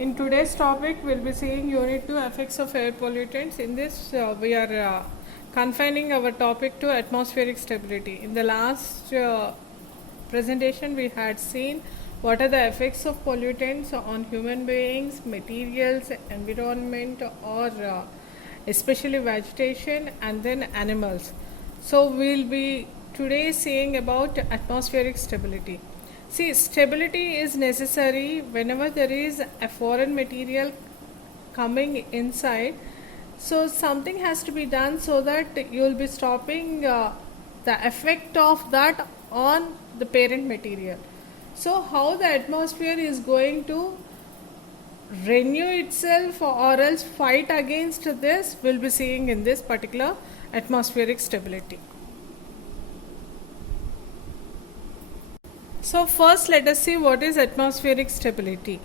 In today's topic, we'll be seeing Unit 2 Effects of Air Pollutants. In this, we are confining our topic to atmospheric stability. In the last presentation, we had seen what are the effects of pollutants on human beings, materials, environment, or especially vegetation, and then animals. So, we'll be today seeing about atmospheric stability. See, stability is necessary whenever there is a foreign material coming inside. So, something has to be done so that you will be stopping the effect of that on the parent material. So, how the atmosphere is going to renew itself or else fight against this, we'll be seeing in this particular atmospheric stability. So first let us see what is atmospheric stability.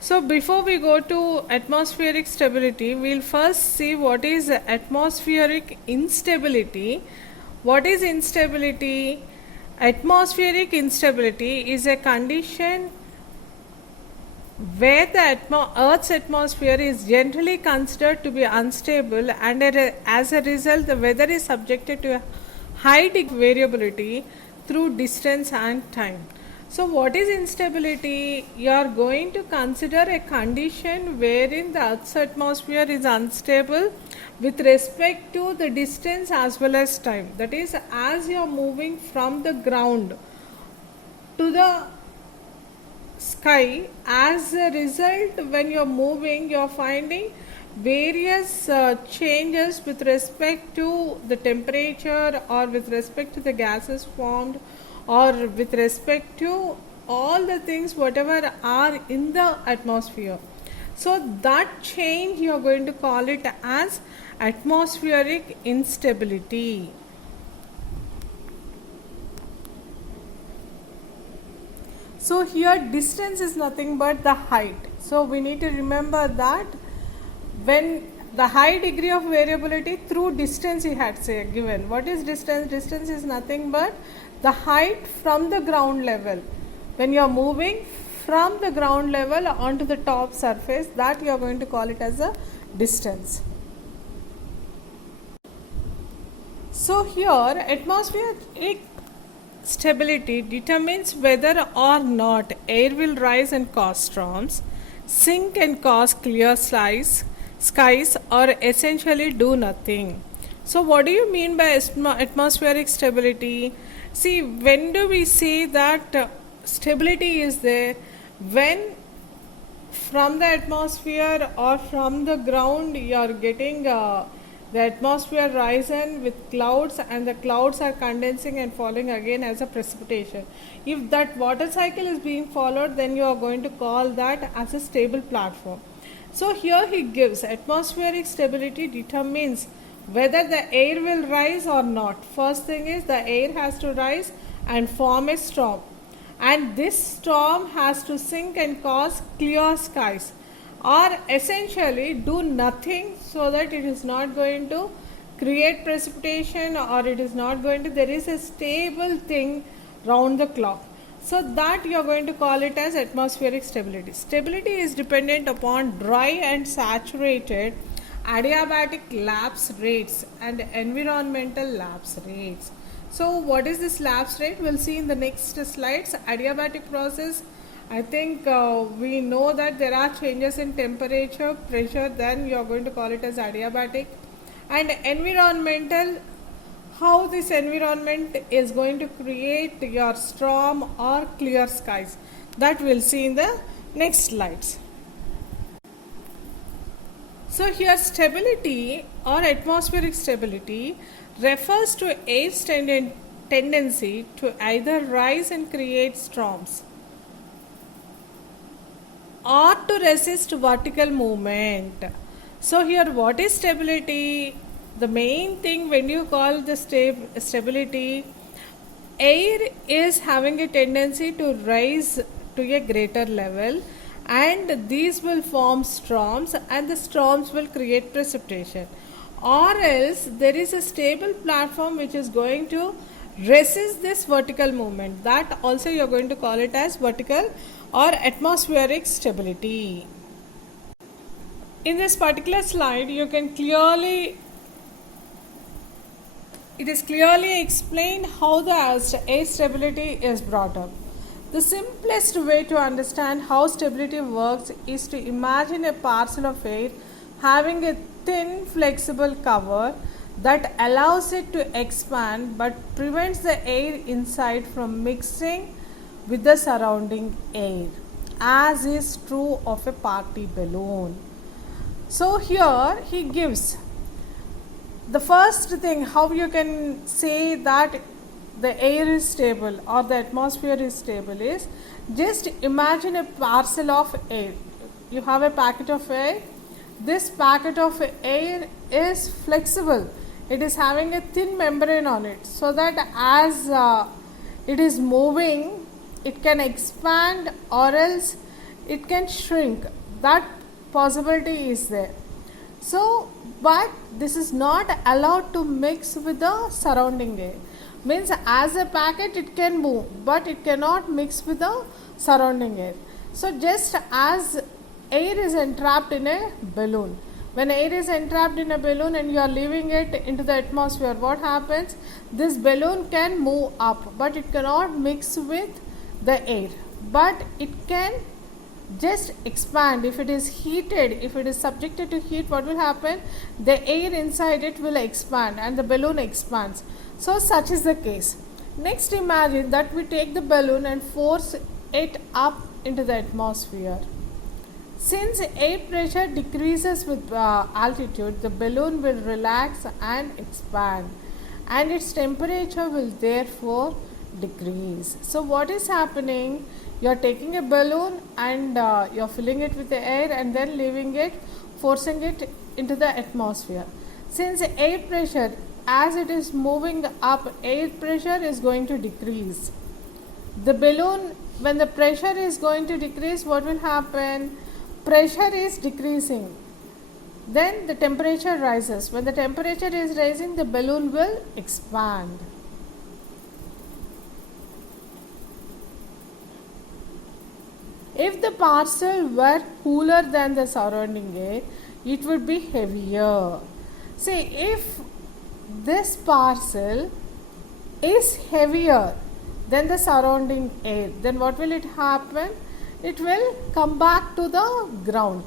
So before we go to atmospheric stability, we'll first see what is atmospheric instability. What is instability? Atmospheric instability is a condition where the Earth's atmosphere is generally considered to be unstable, and as a result the weather is subjected to a high degree of variability through distance and time. So what is instability? You are going to consider a condition wherein the Earth's atmosphere is unstable with respect to the distance as well as time. That is, as you are moving from the ground to the sky, as a result when you are moving you are finding various changes with respect to the temperature or with respect to the gases formed or with respect to all the things whatever are in the atmosphere. So that change you are going to call it as atmospheric instability. So here distance is nothing but the height. So we need to remember that when the high degree of variability through distance he had given. What is distance? Distance is nothing but the height from the ground level. When you are moving from the ground level onto the top surface, that you are going to call it as a distance. So here atmospheric stability determines whether or not air will rise and cause storms, sink and cause clear skies, or essentially do nothing. So what do you mean by atmospheric stability? See, when do we say that stability is there? When from the atmosphere or from the ground you are getting the atmosphere rises with clouds and the clouds are condensing and falling again as a precipitation. If that water cycle is being followed, then you are going to call that as a stable platform. So here he gives atmospheric stability determines whether the air will rise or not. First thing is the air has to rise and form a storm, and this storm has to sink and cause clear skies, or essentially do nothing so that it is not going to create precipitation or it is not going to, there is a stable thing round the clock. So that you are going to call it as atmospheric stability. Stability is dependent upon dry and saturated adiabatic lapse rates and environmental lapse rates. So what is this lapse rate? We'll see in the next slides. Adiabatic process, I think we know that there are changes in temperature, pressure, then you are going to call it as adiabatic. And environmental, how this environment is going to create your storm or clear skies, that we'll see in the next slides. So here stability or atmospheric stability refers to air's tendency to either rise and create storms or to resist vertical movement. So here what is stability? The main thing when you call the stability, air is having a tendency to rise to a greater level, and these will form storms and the storms will create precipitation, or else there is a stable platform which is going to resist this vertical movement. That also you are going to call it as vertical or atmospheric stability. In this particular slide, you can clearly, it is clearly explained how the air stability is brought up. The simplest way to understand how stability works is to imagine a parcel of air having a thin flexible cover that allows it to expand but prevents the air inside from mixing with the surrounding air, as is true of a party balloon. So here he gives the first thing how you can say that the air is stable or the atmosphere is stable is just imagine a parcel of air. You have a packet of air. This packet of air is flexible. It is having a thin membrane on it, so that as it is moving, it can expand or else it can shrink. That possibility is there. So, but this is not allowed to mix with the surrounding air. Means as a packet it can move, but it cannot mix with the surrounding air. So just as air is entrapped in a balloon, when air is entrapped in a balloon and you are leaving it into the atmosphere, what happens? This balloon can move up, but it cannot mix with the air, but it can just expand. If it is heated, if it is subjected to heat, what will happen? The air inside it will expand and the balloon expands. So such is the case. Next, imagine that we take the balloon and force it up into the atmosphere. Since air pressure decreases with altitude, the balloon will relax and expand, and its temperature will therefore decrease. So what is happening? You are taking a balloon and you are filling it with the air and then leaving it, forcing it into the atmosphere. Since air pressure, as it is moving up, air pressure is going to decrease. The balloon, when the pressure is going to decrease, what will happen? Pressure is decreasing. Then the temperature rises. When the temperature is rising, the balloon will expand. If the parcel were cooler than the surrounding air, it would be heavier. See, if this parcel is heavier than the surrounding air, then what will it happen? It will come back to the ground.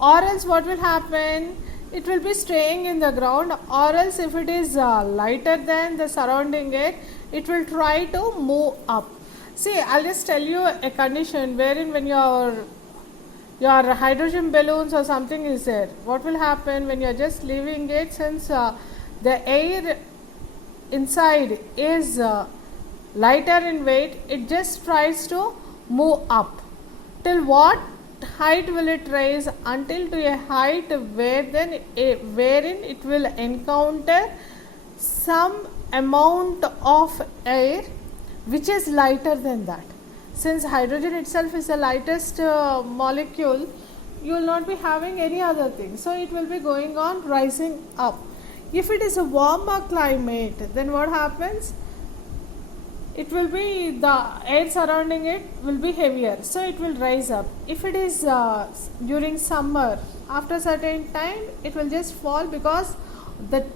Or else what will happen? It will be staying in the ground, or else if it is lighter than the surrounding air, it will try to move up. See, I'll just tell you a condition wherein when your hydrogen balloons or something is there, what will happen when you are just leaving it, since the air inside is lighter in weight, it just tries to move up. Till what height will it rise? Until to a height wherein it will encounter some amount of air which is lighter than that. Since hydrogen itself is the lightest molecule, you will not be having any other thing. So it will be going on rising up. If it is a warmer climate, then what happens? It will be, the air surrounding it will be heavier, so it will rise up. If it is during summer, after certain time it will just fall, because the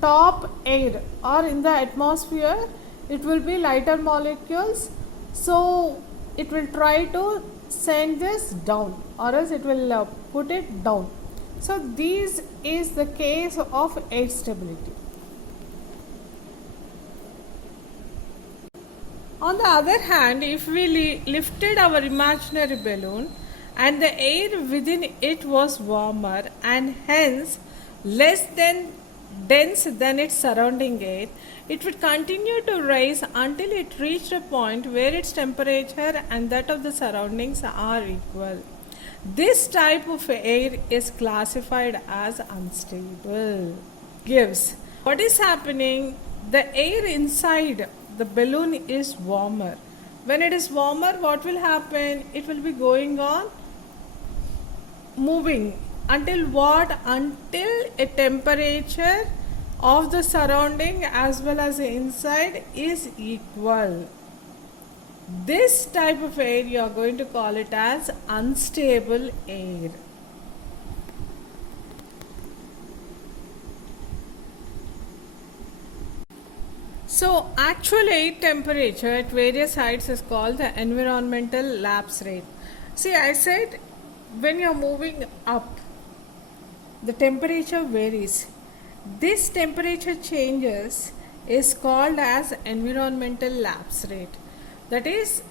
top air or in the atmosphere it will be lighter molecules, so it will try to send this down, or else it will put it down. So this is the case of air stability. On the other hand, if we lifted our imaginary balloon and the air within it was warmer and hence less than dense than its surrounding air, it would continue to rise until it reached a point where its temperature and that of the surroundings are equal. This type of air is classified as unstable. Gives. What is happening? The air inside the balloon is warmer. When it is warmer, what will happen? It will be going on moving until what? Until a temperature of the surrounding as well as the inside is equal. This type of air you are going to call it as unstable air. So actually temperature at various heights is called the environmental lapse rate. See, I said when you are moving up, the temperature varies. This temperature changes is called as environmental lapse rate. That is,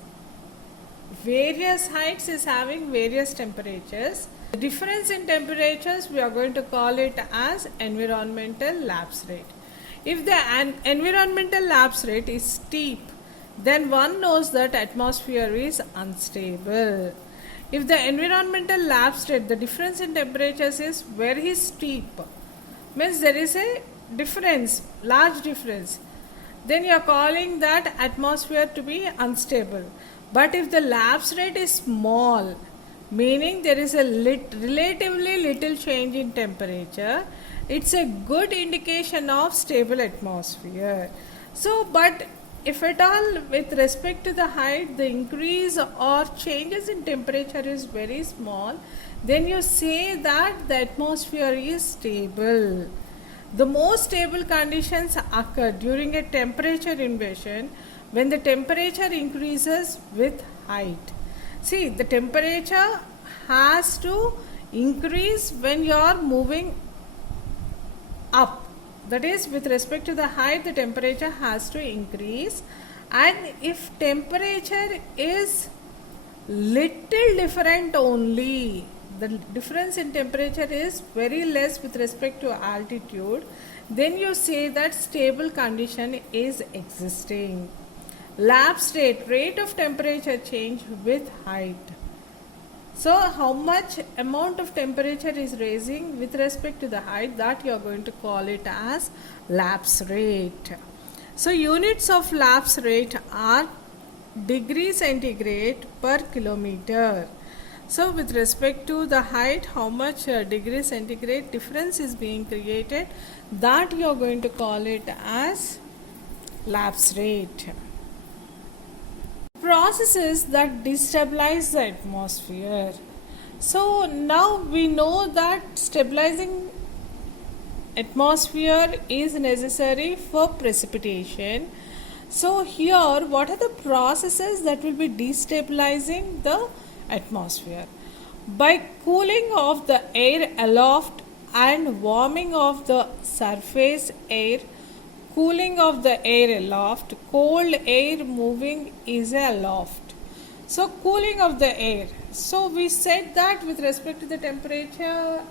various heights is having various temperatures. The difference in temperatures we are going to call it as environmental lapse rate. If the environmental lapse rate is steep, then one knows that atmosphere is unstable. If the environmental lapse rate, the difference in temperatures is very steep, means there is a difference, large difference, then you are calling that atmosphere to be unstable. But if the lapse rate is small, meaning there is a relatively little change in temperature, it's a good indication of stable atmosphere. So, but if at all with respect to the height the increase or changes in temperature is very small, then you say that the atmosphere is stable. The most stable conditions occur during a temperature inversion when the temperature increases with height. See, the temperature has to increase when you are moving up. That is, with respect to the height, the temperature has to increase. And if temperature is little different only, the difference in temperature is very less with respect to altitude, then you say that stable condition is existing. Lapse rate of temperature change with height. So how much amount of temperature is raising with respect to the height, that you are going to call it as lapse rate. So units of lapse rate are degree centigrade per kilometer. So with respect to the height, how much degree centigrade difference is being created, that you are going to call it as lapse rate. Processes that destabilize the atmosphere. So now we know that stabilizing atmosphere is necessary for precipitation. So here, what are the processes that will be destabilizing the atmosphere? By cooling of the air aloft and warming of the surface air. Cooling of the air aloft, cold air moving is aloft. So cooling of the air. So we said that with respect to the temperature,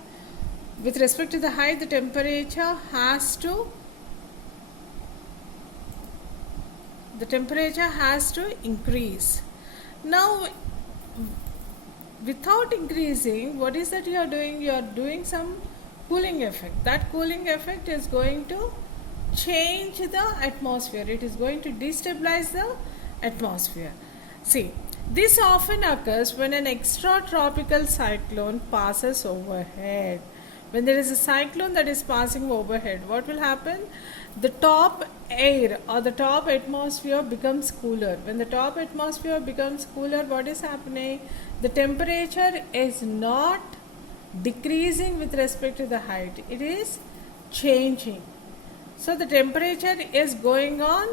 with respect to the height, the temperature has to increase. Now without increasing, what is that you are doing? You are doing some cooling effect. That cooling effect is going to change the atmosphere. It is going to destabilize the atmosphere. See, this often occurs when an extratropical cyclone passes overhead. When there is a cyclone that is passing overhead, what will happen? The top air or the top atmosphere becomes cooler. When the top atmosphere becomes cooler, what is happening? The temperature is not decreasing with respect to the height. It is changing. So the temperature is going on,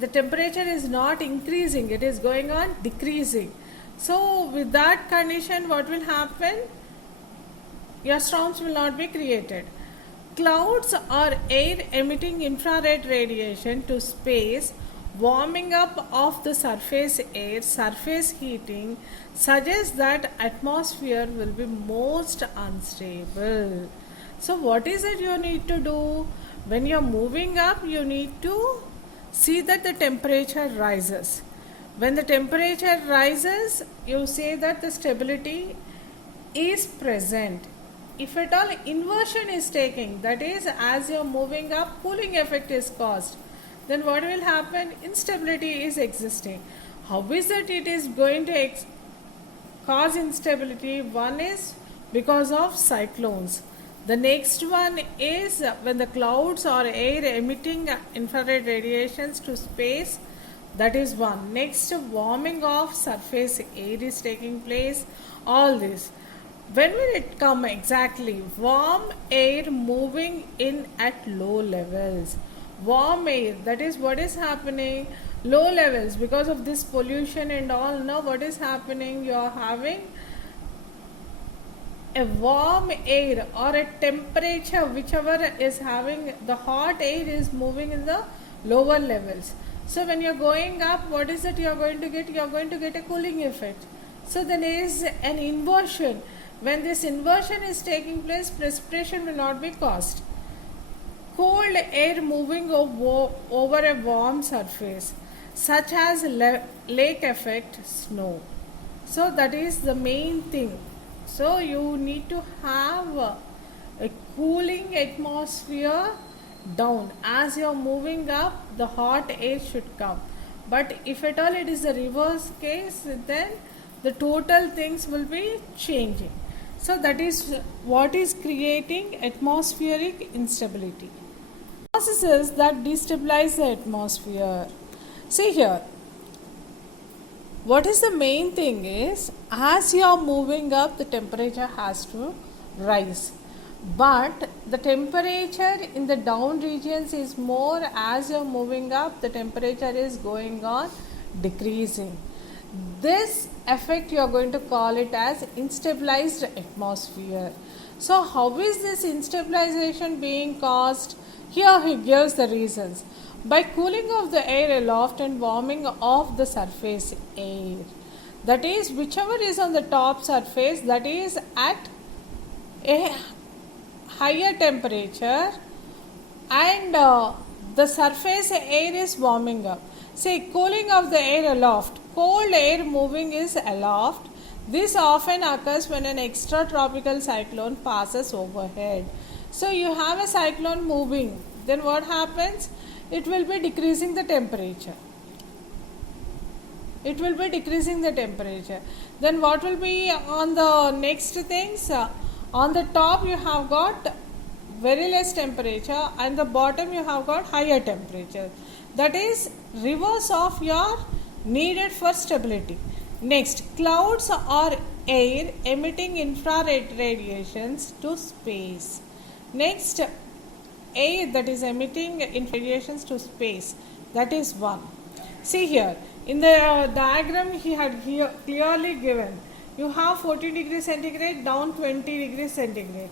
the temperature is not increasing, it is going on decreasing. So with that condition, what will happen? Your storms will not be created. Clouds are air emitting infrared radiation to space, warming up of the surface air, surface heating suggests that atmosphere will be most unstable. So what is it you need to do? When you are moving up, you need to see that the temperature rises. When the temperature rises, you say that the stability is present. If at all inversion is taking, that is, as you are moving up, cooling effect is caused, then what will happen? Instability is existing. How is it is going to cause instability? One is because of cyclones. The next one is when the clouds or air emitting infrared radiations to space. That is one. Next, warming of surface air is taking place. All this. When will it come exactly? Warm air moving in at low levels. Warm air, that is what is happening. Low levels because of this pollution and all. Now, what is happening? You are having a warm air or a temperature, whichever is having the hot air is moving in the lower levels. So when you're going up, what is it you're going to get? You're going to get a cooling effect. So there is an inversion. When this inversion is taking place, precipitation will not be caused. Cold air moving over a warm surface, such as lake effect, snow. So that is the main thing. So you need to have a cooling atmosphere down. As you are moving up, the hot air should come. But if at all it is the reverse case, then the total things will be changing. So that is what is creating atmospheric instability. Processes that destabilize the atmosphere. See here, what is the main thing is, as you are moving up, the temperature has to rise, but the temperature in the down regions is more. As you are moving up, the temperature is going on decreasing. This effect you are going to call it as instabilized atmosphere. So how is this instabilization being caused? Here he gives the reasons. By cooling of the air aloft and warming of the surface air, that is whichever is on the top surface, that is at a higher temperature, and the surface air is warming up. Say cooling of the air aloft, cold air moving is aloft. This often occurs when an extratropical cyclone passes overhead. So you have a cyclone moving, then what happens? It will be decreasing the temperature. It will be decreasing the temperature. Then what will be on the next things? On the top you have got very less temperature, and the bottom you have got higher temperature. That is reverse of your needed for stability. Next, clouds or air emitting infrared radiations to space. Next, air that is emitting radiations to space, that is one. See here, in the diagram he had here clearly given, you have 14 degrees centigrade down 20 degrees centigrade.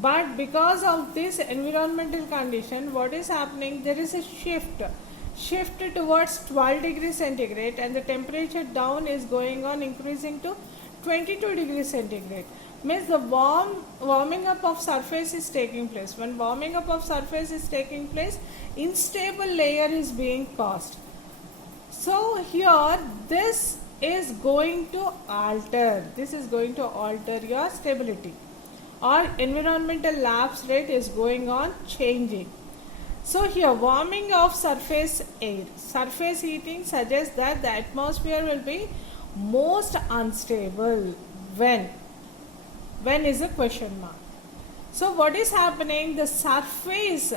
But because of this environmental condition, what is happening? There is a shift towards 12 degrees centigrade, and the temperature down is going on increasing to 22 degrees centigrade. Means the warming up of surface is taking place. When warming up of surface is taking place, unstable layer is being caused. So here this is going to alter. This is going to alter your stability, or environmental lapse rate is going on changing. So here warming of surface air, surface heating suggests that the atmosphere will be most unstable. When is a question mark. So what is happening? The surface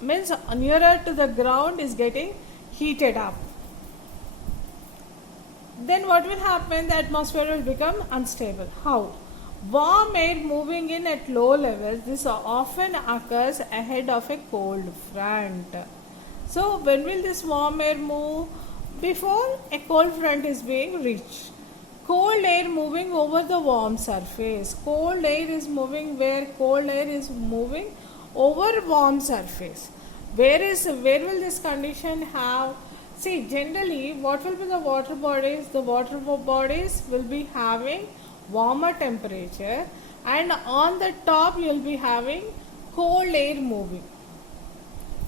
means nearer to the ground is getting heated up. Then what will happen? The atmosphere will become unstable. How? Warm air moving in at low levels, this often occurs ahead of a cold front. So when will this warm air move? Before a cold front is being reached. Cold air moving over the warm surface. Cold air is moving where? Cold air is moving over warm surface. Where will this condition have? See, generally what will be the water bodies? The water bodies will be having warmer temperature, and on the top you will be having cold air moving.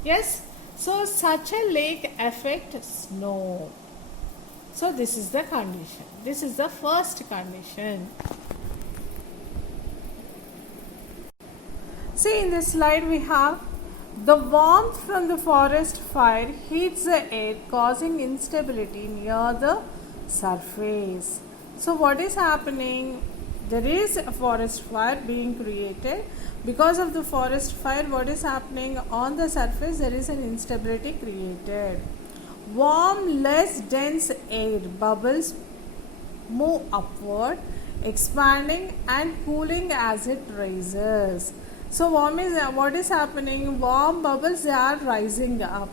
Yes, so such a lake affect snow. So this is the condition. This is the first condition. See, in this slide we have the warmth from the forest fire heats the air, causing instability near the surface. So what is happening? There is a forest fire being created, Because of the forest fire, what is happening on the surface? There is an instability created. Warm, less dense air bubbles move upward, expanding and cooling as it rises. So what is happening? Warm bubbles, they are rising up.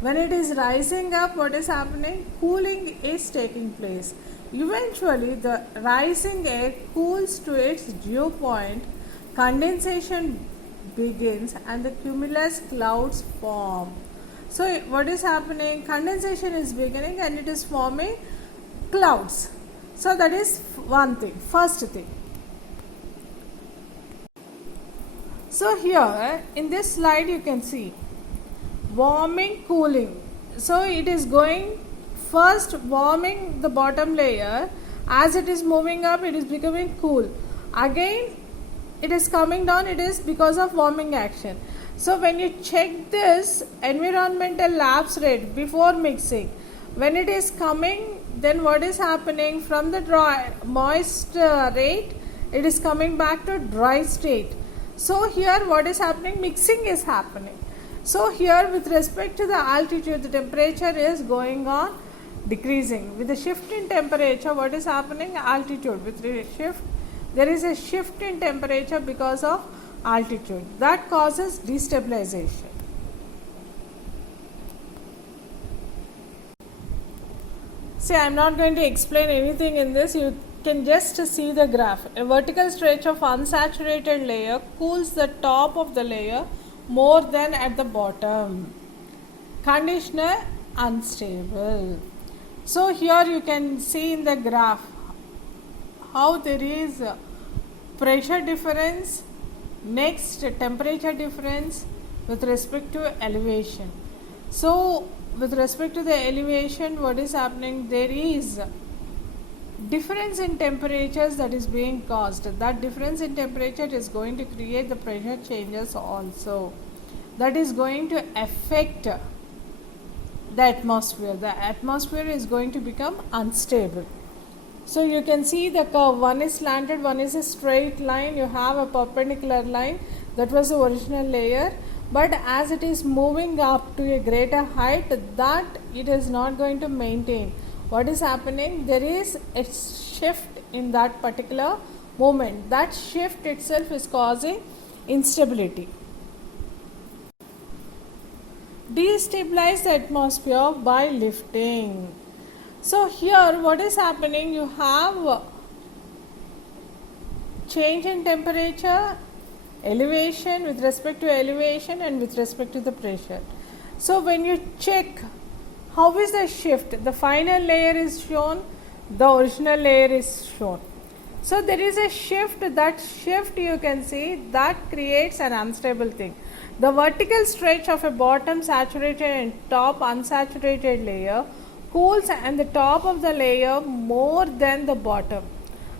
When it is rising up, what is happening? Cooling is taking place. Eventually, the rising air cools to its dew point, condensation begins, and the cumulus clouds form. So, what is happening? Condensation is beginning and it is forming clouds. So, that is one thing, first thing. So, here in this slide, you can see warming, cooling. So, it is going first warming the bottom layer. As it is moving up, it is becoming cool. Again, it is coming down, it is because of warming action. So when you check this environmental lapse rate before mixing, when it is coming, then what is happening? From the dry moist rate, it is coming back to dry state. So here what is happening? Mixing is happening. So here with respect to the altitude, the temperature is going on decreasing. With the shift in temperature, what is happening? Altitude. With the shift, there is a shift in temperature because of altitude. That causes destabilization. See, I am not going to explain anything in this. You can just see the graph. A vertical stretch of unsaturated layer cools the top of the layer more than at the bottom. Conditioner unstable. So here you can see in the graph how there is pressure difference, next temperature difference with respect to elevation. So with respect to the elevation, what is happening? There is difference in temperatures that is being caused. That difference in temperature is going to create the pressure changes also. That is going to affect the atmosphere. The atmosphere is going to become unstable. So you can see the curve, one is slanted, one is a straight line. You have a perpendicular line, that was the original layer, but as it is moving up to a greater height, that it is not going to maintain. What is happening? There is a shift in that particular moment. That shift itself is causing instability. Destabilize the atmosphere by lifting. So here what is happening? You have change in temperature, elevation, with respect to elevation and with respect to the pressure. So when you check how is the shift, the final layer is shown, the original layer is shown. So there is a shift, that shift you can see, that creates an unstable thing. The vertical stretch of a bottom saturated and top unsaturated layer cools and the top of the layer more than the bottom.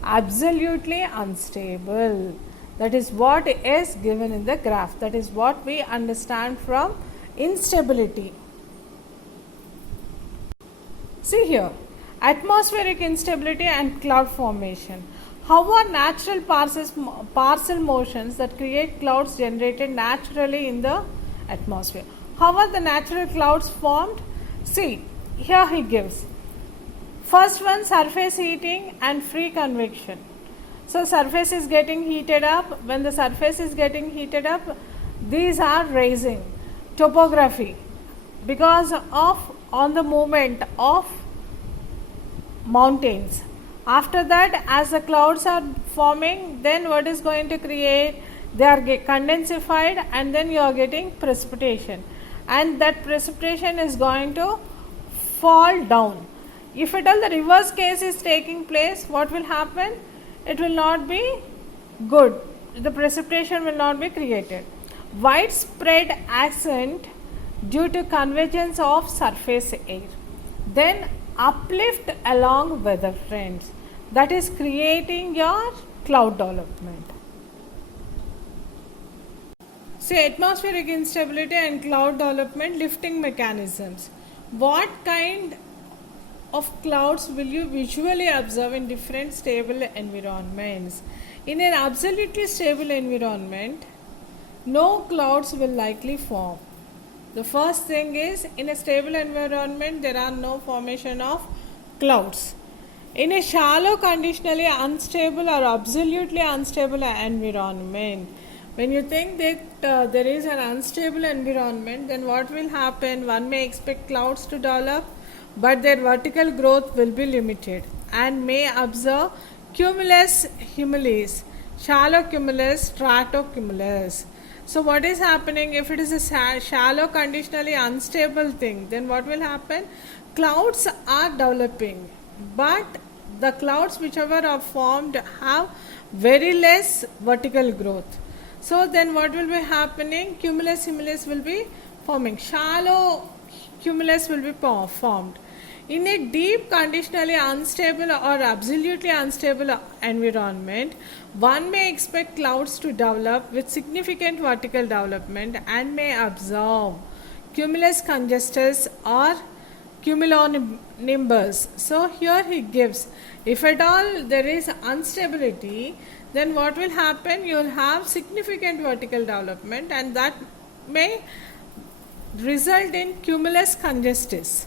Absolutely unstable. That is what is given in the graph. That is what we understand from instability. See here, atmospheric instability and cloud formation. How are natural partial motions that create clouds generated naturally in the atmosphere? How are the natural clouds formed? See, here he gives. First one, surface heating and free convection. So surface is getting heated up. When the surface is getting heated up, these are raising. Topography, because of on the movement of mountains. After that, as the clouds are forming, then what is going to create? They are condensified and then you are getting precipitation. And that precipitation is going to fall down. If at all the reverse case is taking place, what will happen? It will not be good. The precipitation will not be created. Widespread ascent due to convergence of surface air. Then uplift along weather trends. That is creating your cloud development. So atmospheric instability and cloud development, lifting mechanisms. What kind of clouds will you visually observe in different stable environments? In an absolutely stable environment, no clouds will likely form. The first thing is, in a stable environment, there are no formation of clouds. In a shallow, conditionally unstable or absolutely unstable environment, when you think that there is an unstable environment, then what will happen? One may expect clouds to develop, but their vertical growth will be limited and may observe cumulus humulis, shallow cumulus, stratocumulus. So, what is happening if it is a shallow, conditionally unstable thing? Then, what will happen? Clouds are developing, but the clouds, whichever are formed, have very less vertical growth. So, then what will be happening? Cumulus humulis will be forming, shallow cumulus will be formed. In a deep, conditionally unstable or absolutely unstable environment, one may expect clouds to develop with significant vertical development and may observe cumulus congestus or cumulonimbus. So here he gives, if at all there is instability, then what will happen? You will have significant vertical development, and that may result in cumulus congestus.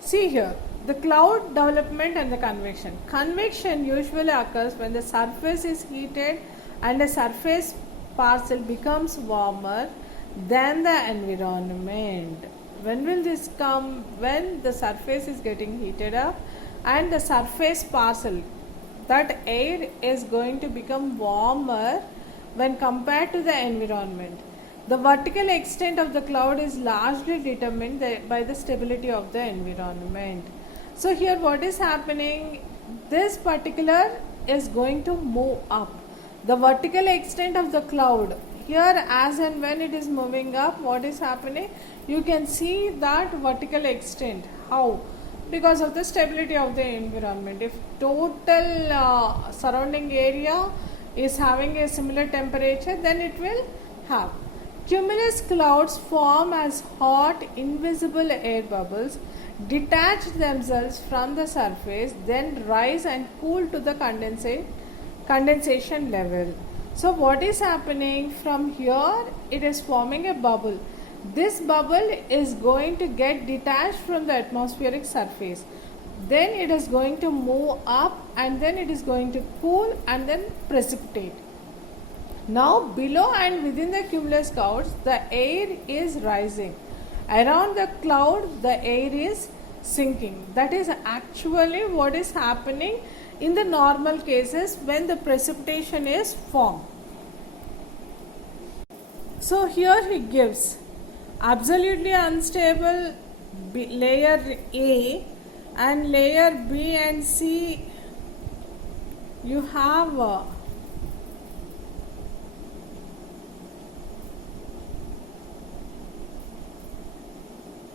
See here, the cloud development and the convection. Convection usually occurs when the surface is heated and the surface parcel becomes warmer than the environment. When will this come? When the surface is getting heated up and the surface parcel, that air is going to become warmer when compared to the environment. The vertical extent of the cloud is largely determined by the stability of the environment. So here what is happening? This particular is going to move up. The vertical extent of the cloud, here as and when it is moving up, what is happening? You can see that vertical extent. How? Because of the stability of the environment. If total surrounding area is having a similar temperature, then it will have. Cumulus clouds form as hot, invisible air bubbles, detach themselves from the surface, then rise and cool to the condensation level. So, what is happening from here? It is forming a bubble. This bubble is going to get detached from the atmospheric surface. Then it is going to move up, and then it is going to cool and then precipitate. Now below and within the cumulus clouds, the air is rising. Around the cloud, the air is sinking. That is actually what is happening in the normal cases when the precipitation is formed. So here he gives absolutely unstable layer A and layer B and C. You have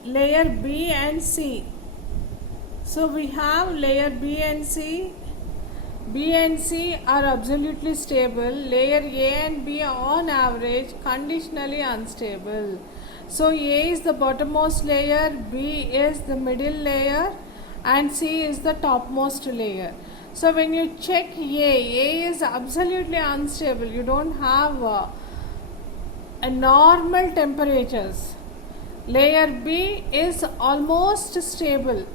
layer B and C. So we have layer B and C. B and C are absolutely stable. Layer A and B are on average conditionally unstable. So A is the bottommost layer, B is the middle layer, and C is the topmost layer. So when you check A is absolutely unstable. You don't have a normal temperatures. Layer B is almost stable,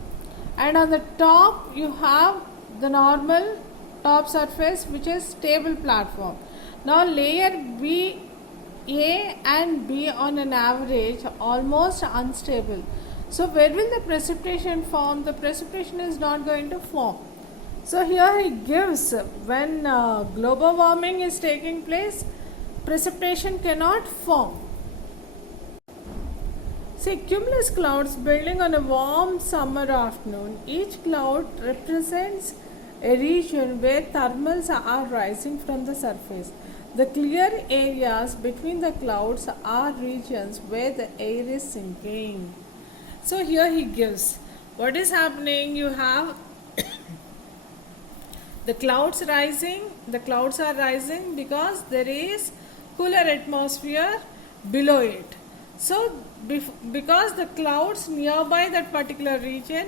and on the top you have the normal top surface which is stable platform. Now layer B, A and B on an average almost unstable. So where will the precipitation form? The precipitation is not going to form. So here he gives, when global warming is taking place, precipitation cannot form. See, cumulus clouds building on a warm summer afternoon. Each cloud represents a region where thermals are rising from the surface. The clear areas between the clouds are regions where the air is sinking. So here he gives what is happening. You have the clouds rising. The clouds are rising because there is cooler atmosphere below it. So because the clouds nearby that particular region,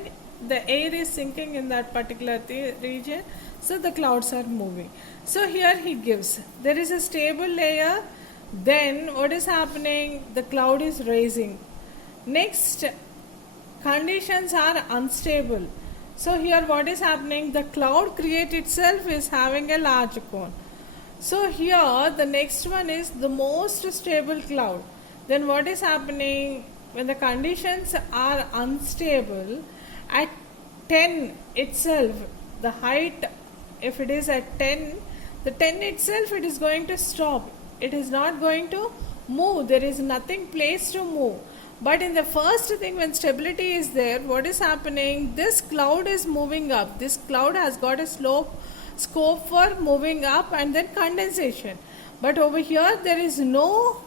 the air is sinking in that particular region, So the clouds are moving. So here he gives there is a stable layer, then what is happening? The cloud is rising. Next, conditions are unstable. So here what is happening? The cloud create itself is having a large cone. So here the next one is the most stable cloud. Then what is happening? When the conditions are unstable, at 10 itself, the height, if it is at 10, the 10 itself it is going to stop. It is not going to move. There is nothing place to move. But in the first thing, when stability is there, what is happening? This cloud is moving up. This cloud has got a scope for moving up and then condensation. But over here there is no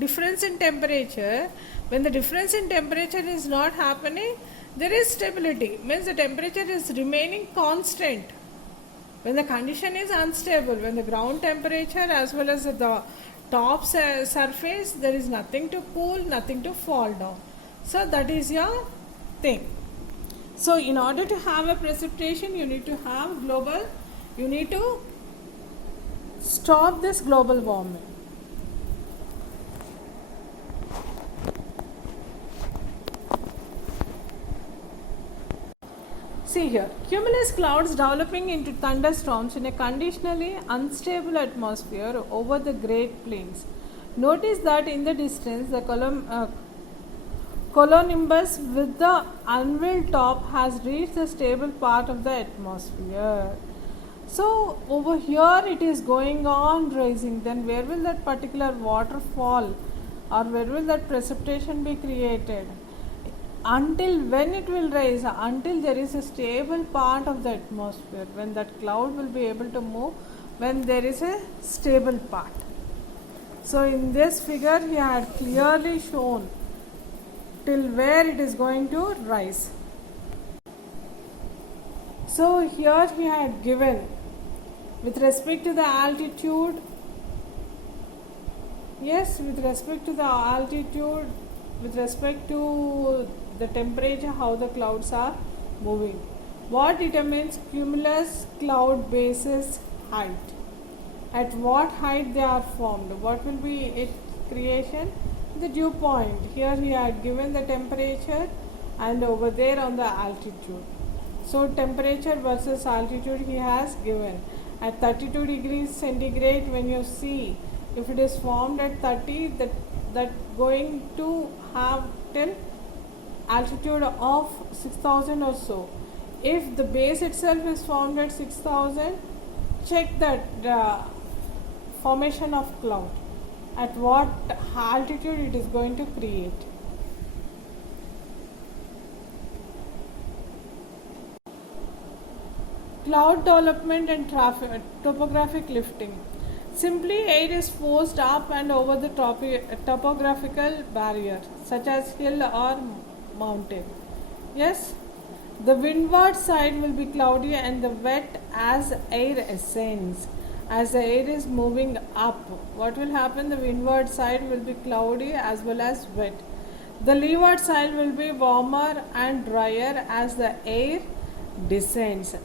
difference in temperature. When the difference in temperature is not happening, there is stability. Means the temperature is remaining constant. When the condition is unstable, when the ground temperature as well as the top surface, there is nothing to cool, nothing to fall down. So that is your thing. So in order to have a precipitation, you need to have global, you need to stop this global warming. See here, cumulus clouds developing into thunderstorms in a conditionally unstable atmosphere over the Great Plains. Notice that in the distance, the cumulonimbus with the unveiled top has reached the stable part of the atmosphere. So over here it is going on rising. Then where will that particular water fall, or where will that precipitation be created? Until when it will rise? Until there is a stable part of the atmosphere, when that cloud will be able to move, when there is a stable part. So in this figure he had clearly shown till where it is going to rise. So here he had given with respect to the altitude, yes, with respect to the altitude, with respect to the temperature, how the clouds are moving. What determines cumulus cloud base's height? At what height they are formed? What will be its creation? The dew point. Here he had given the temperature and over there on the altitude. So temperature versus altitude he has given. At 32 degrees centigrade, when you see if it is formed at 30, that going to have till altitude of 6000 or so. If the base itself is formed at 6000, check that formation of cloud, at what altitude it is going to create. Cloud development and topographic lifting. Simply air is forced up and over the topographical barrier such as hill or mountain. Yes, the windward side will be cloudy and the wet as air ascends. As the air is moving up, what will happen? The windward side will be cloudy as well as wet. The leeward side will be warmer and drier as the air descends.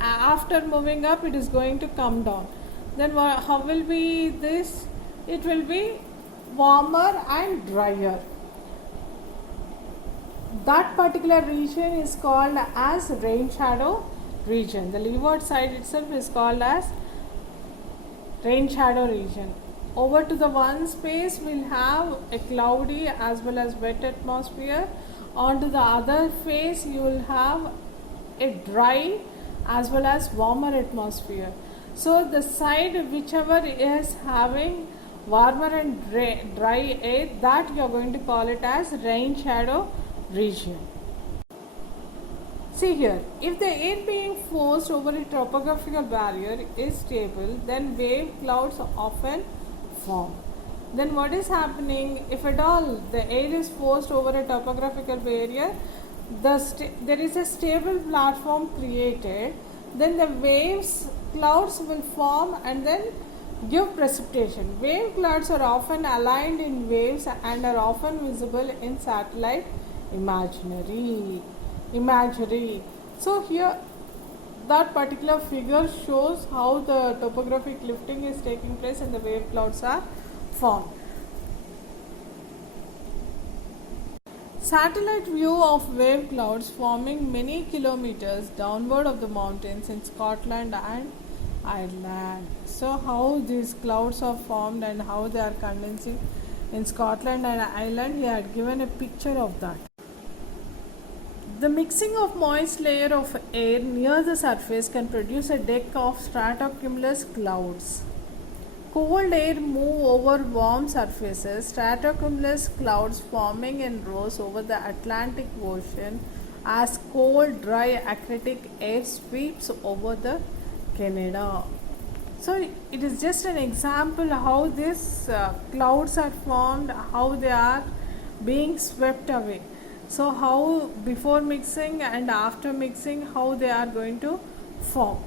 After moving up, it is going to come down. Then how will be this? It will be warmer and drier. That particular region is called as rain shadow region. The leeward side itself is called as rain shadow region. Over to the one space will have a cloudy as well as wet atmosphere. On to the other face you will have a dry as well as warmer atmosphere. So the side whichever is having warmer and dry air, that you are going to call it as rain shadow region. See here, if the air being forced over a topographical barrier is stable, then wave clouds often form. Then what is happening? If at all the air is forced over a topographical barrier, there is a stable platform created, then the waves clouds will form and then give precipitation. Wave clouds are often aligned in waves and are often visible in satellite imagery. So here that particular figure shows how the topographic lifting is taking place and the wave clouds are formed. Satellite view of wave clouds forming many kilometers downward of the mountains in Scotland and Ireland. So, how these clouds are formed and how they are condensing in Scotland and Ireland, he had given a picture of that. The mixing of moist layer of air near the surface can produce a deck of stratocumulus clouds. Cold air move over warm surfaces, stratocumulus clouds forming in rows over the Atlantic Ocean as cold, dry, aquatic air sweeps over the Canada. So it is just an example how these clouds are formed, how they are being swept away. So how before mixing and after mixing, how they are going to form.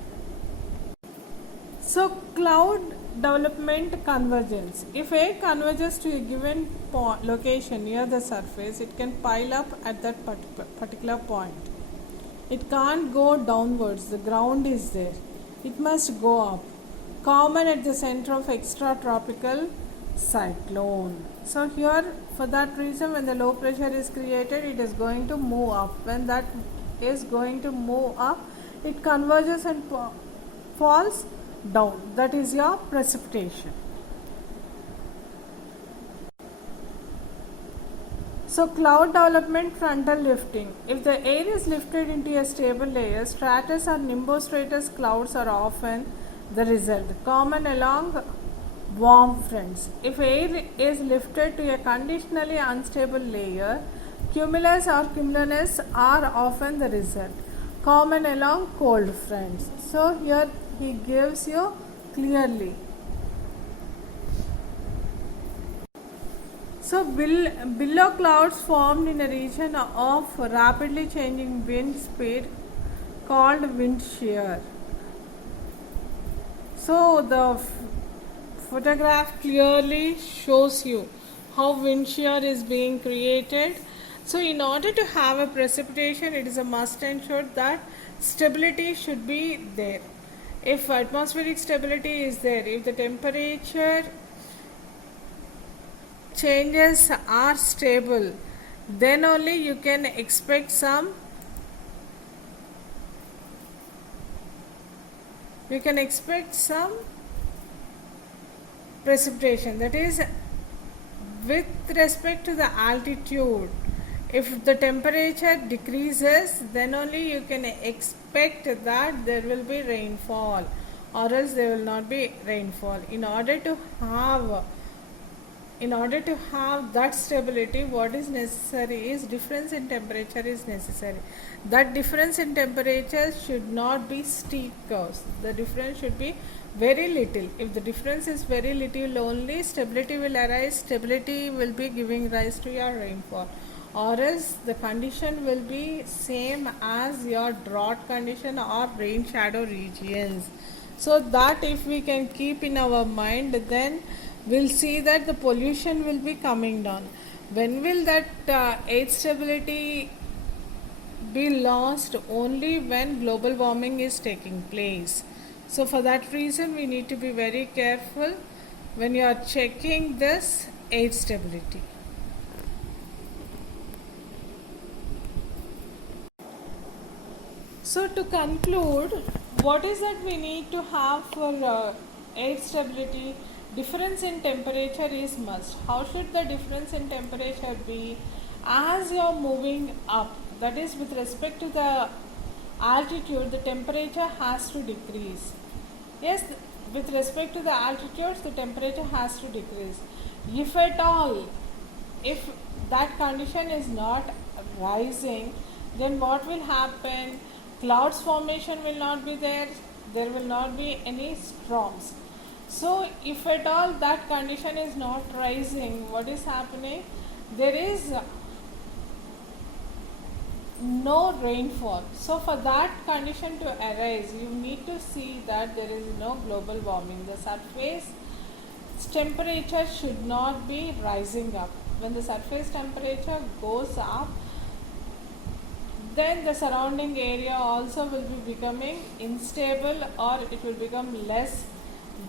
So cloud development convergence. If air converges to a given location near the surface, it can pile up at that particular point. It can't go downwards, the ground is there. It must go up. Common at the center of extratropical cyclone. So here, for that reason, when the low pressure is created, it is going to move up. When that is going to move up, it converges and falls down. That is your precipitation. So cloud development, frontal lifting. If the air is lifted into a stable layer, stratus or nimbostratus clouds are often the result, common along warm fronts. If air is lifted to a conditionally unstable layer, cumulus or cumulonimbus are often the result, common along cold fronts. So here he gives you clearly. So billow clouds formed in a region of rapidly changing wind speed called wind shear. So the photograph clearly shows you how wind shear is being created. So in order to have a precipitation, it is a must ensure that stability should be there. If atmospheric stability is there, if the temperature changes are stable, then only you can expect some precipitation. That is, with respect to the altitude, if the temperature decreases, then only you can expect that there will be rainfall, or else there will not be rainfall. In order to have that stability, what is necessary is difference in temperature is necessary. That difference in temperature should not be steep curves. The difference should be very little. If the difference is very little only, stability will arise. Stability will be giving rise to your rainfall, or else the condition will be same as your drought condition or rain shadow regions. So that if we can keep in our mind, then we'll see that the pollution will be coming down. When will that air stability be lost? Only when global warming is taking place. So for that reason, we need to be very careful when you are checking this air stability. So to conclude, what is that we need to have for air stability? Difference in temperature is must. How should the difference in temperature be? As you are moving up, that is with respect to the altitude, the temperature has to decrease. Yes, with respect to the altitudes, the temperature has to decrease. If at all, if that condition is not rising, then what will happen? Clouds formation will not be there. There will not be any storms. So if at all that condition is not rising, what is happening? There is no rainfall. So for that condition to arise, you need to see that there is no global warming. The surface temperature should not be rising up. When the surface temperature goes up, then the surrounding area also will be becoming unstable, or it will become less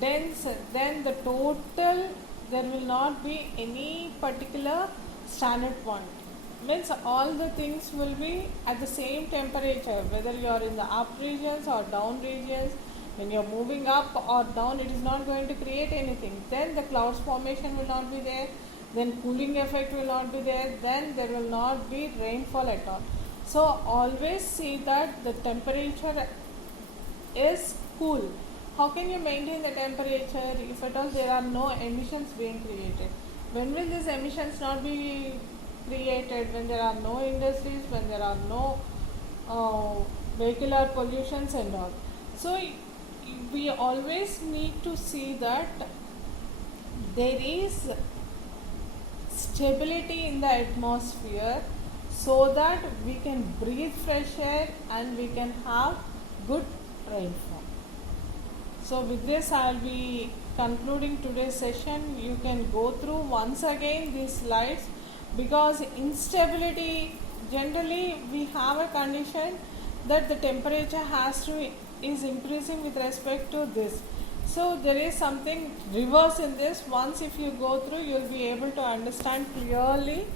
dense. Then the total, there will not be any particular standard point, means all the things will be at the same temperature, whether you are in the up regions or down regions. When you are moving up or down, it is not going to create anything. Then the clouds formation will not be there, then cooling effect will not be there, then there will not be rainfall at all. So always see that the temperature is cool. How can you maintain the temperature if at all there are no emissions being created? When will these emissions not be created? When there are no industries, when there are no vehicular pollutions and all. So we always need to see that there is stability in the atmosphere, so that we can breathe fresh air and we can have good rainfall. So with this, I will be concluding today's session. You can go through once again these slides, because instability, generally we have a condition that the temperature is increasing with respect to this. So there is something reverse in this. Once if you go through, you will be able to understand clearly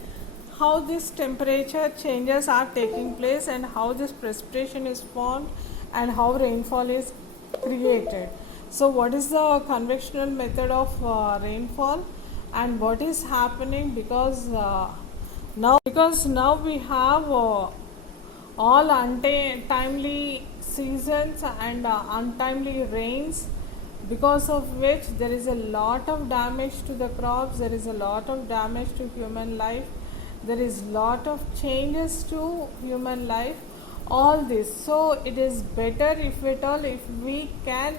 how this temperature changes are taking place, and how this precipitation is formed, and how rainfall is created. So what is the convectional method of rainfall, and what is happening, because now we have all untimely seasons and untimely rains, because of which there is a lot of damage to the crops, there is a lot of damage to human life, there is lot of changes to human life, all this. So it is better, if at all, if we can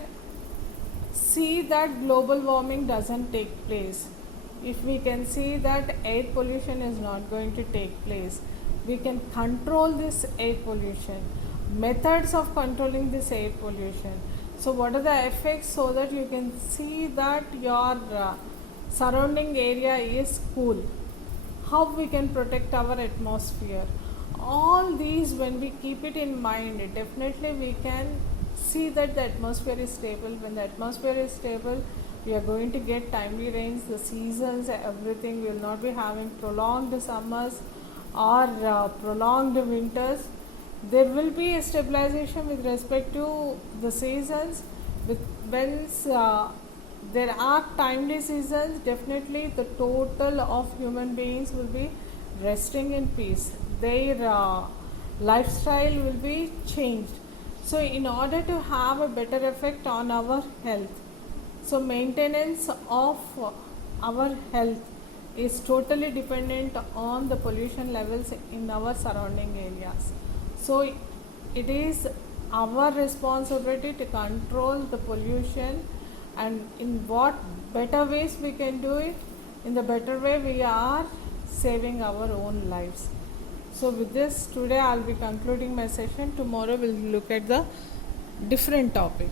see that global warming doesn't take place, if we can see that air pollution is not going to take place, we can control this air pollution, methods of controlling this air pollution. So what are the effects, so that you can see that your surrounding area is cool, how we can protect our atmosphere. All these, when we keep it in mind, definitely we can see that the atmosphere is stable. When the atmosphere is stable, we are going to get timely rains, the seasons, everything. We will not be having prolonged summers or prolonged winters. There will be a stabilization with respect to the seasons. When there are timely seasons, definitely the total of human beings will be resting in peace. Their lifestyle will be changed. So in order to have a better effect on our health, so maintenance of our health is totally dependent on the pollution levels in our surrounding areas. So it is our responsibility to control the pollution, and in what better ways we can do it. In the better way, we are saving our own lives. So with this, today I'll be concluding my session. Tomorrow we'll look at the different topic.